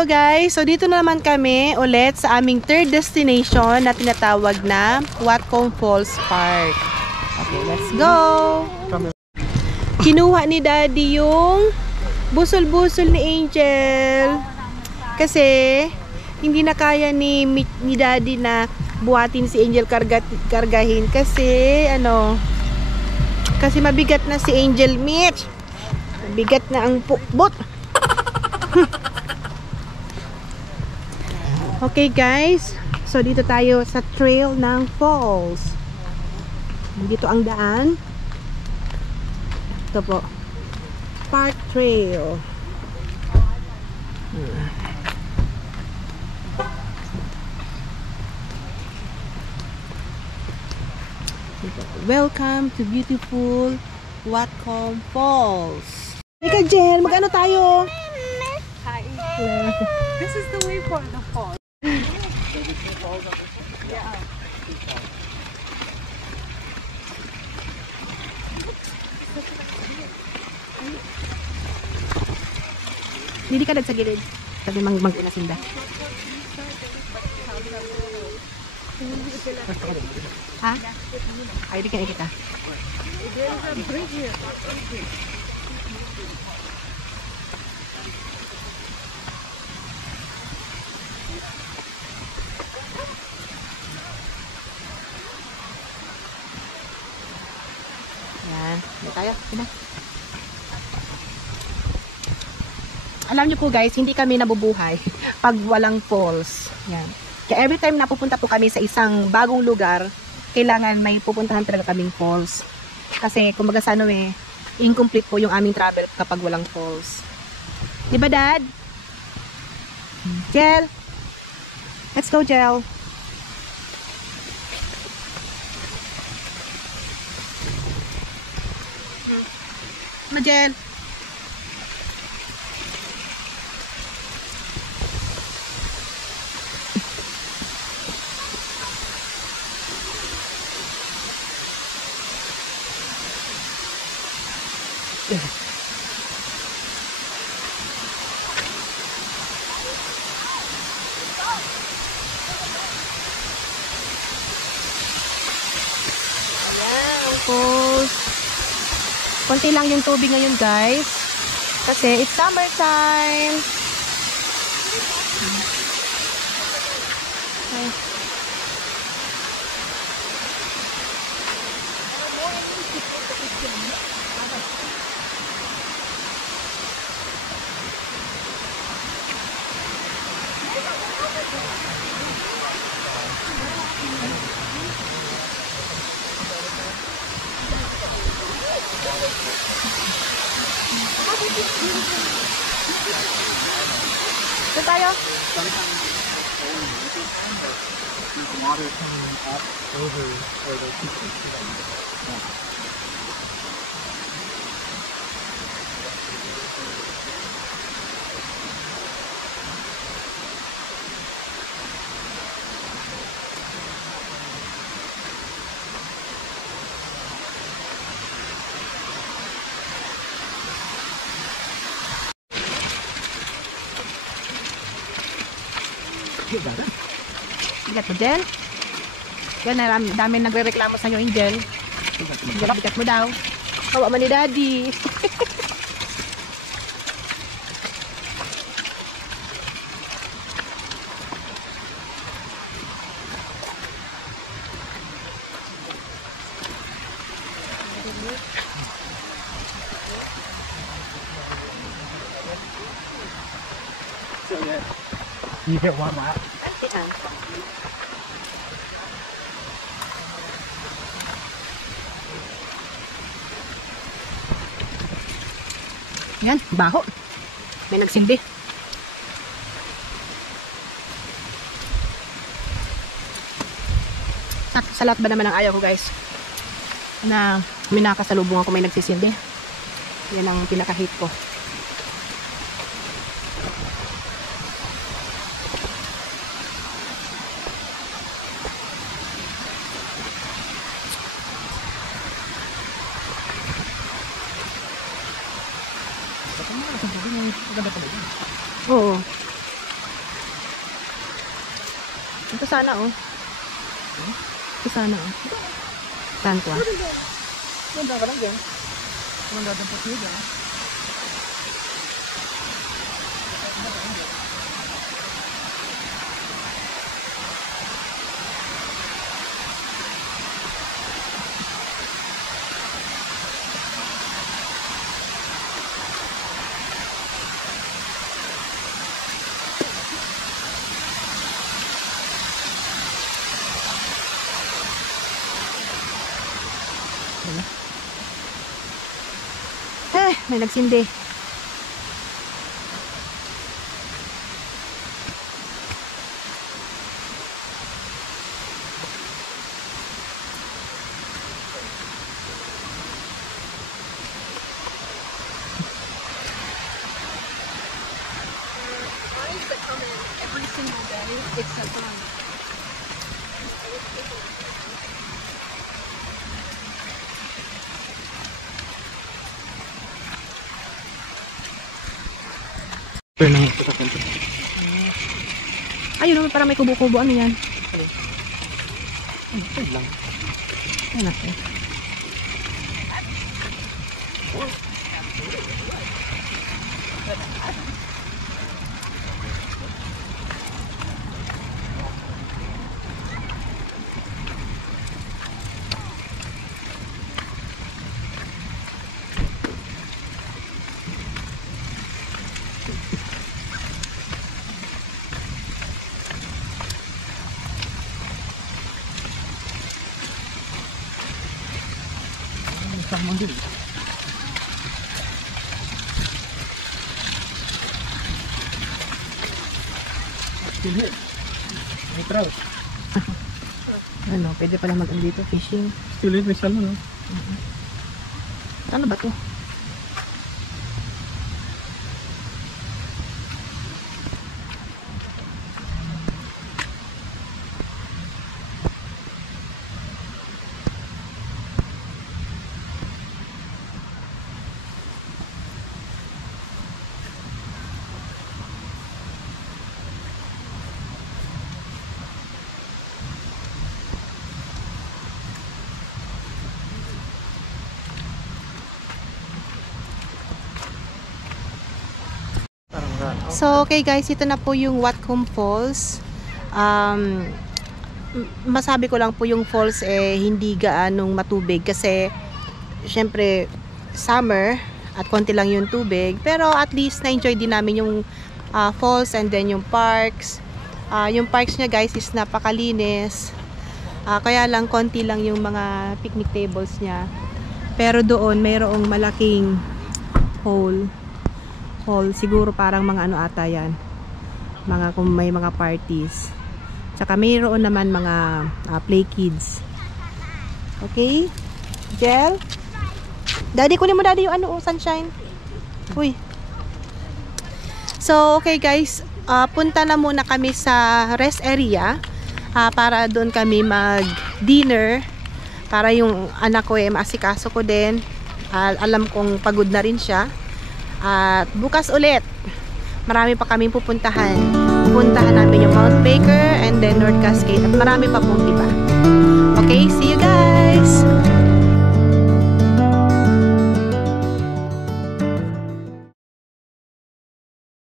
Hello guys! So dito na naman kami ulit sa aming third destination na tinatawag na Whatcom Falls Park. Okay, let's go! Kinuha ni Daddy yung busol-busol ni Angel. Kasi hindi na kaya ni Daddy na buhatin si Angel kargahin. Kasi kasi mabigat na si Angel Mitch. Mabigat na ang pukbot. Okay guys, so dito tayo sa trail ng falls. Dito ang daan. Ito po, Park Trail. Welcome to beautiful Whatcom Falls. Ika Jen, mag-ano tayo? Hi. This is the way for the falls. Yeah. Hindi ka sa gilid. Sabi mag-inasinda. Ha? Ay, di ka ikita. There's a bridge here. Yan. Dito tayo. Sina. Alam niyo po guys, hindi kami nabubuhay pag walang falls. Yan. Kaya every time na pupunta po kami sa isang bagong lugar, kailangan may pupuntahan talaga kaming falls. Kasi kumbaga sa incomplete po yung aming travel kapag walang falls. Diba Dad? Jel? Let's go Jel. Majel. Ayan, ang falls. Konti lang yung tubig ngayon guys. Kasi it's summertime. Ay. Saan tayo? Bigat mo, Jel? Yan, dami nagre-reklamo sa iyo, Angel. Bigat mo daw. Kawa man ni Daddy. You get one lap. Yan, baho. May nagsilbi. At sa lahat ba naman ang ayaw ko guys na may nakasalubungan ko may nagsisilbi. Yan ang pinaka-hate ko. Oo. sana oh. Ito sana oh. Saan ko ah? Ganda ka lang dyan. Magdadampot niyo dyan. May nagsindi. Every single day except on. Ayun naman, parang may kubo-kubo. Ano yan? Ito lang. Anak eh. Sama din. Hindi. May trout. Ano, pwede pala mag-andito fishing. Still may salmon, no? Ano ba to? So, okay guys, ito na po yung Watcom Falls. Masabi ko lang po yung falls hindi gaanong matubig kasi syempre summer at konti lang yung tubig. Pero at least na-enjoy din namin yung falls and then yung parks. Yung parks niya guys is napakalinis. Kaya lang konti lang yung mga picnic tables niya. Pero doon mayroong malaking hall, siguro parang mga ano ata yan, mga kung may mga parties, tsaka mayroon naman mga play kids. Okay Jel, daddy kunin mo daddy yung ano sunshine. Uy, so okay guys, punta na muna kami sa rest area para doon kami mag dinner para yung anak ko maasikaso ko din. Alam kong pagod na rin siya. At bukas ulit, marami pa kaming pupuntahan. Pupuntahan namin yung Mount Baker and then North Cascade at marami pa pong iba. Okay, see you guys!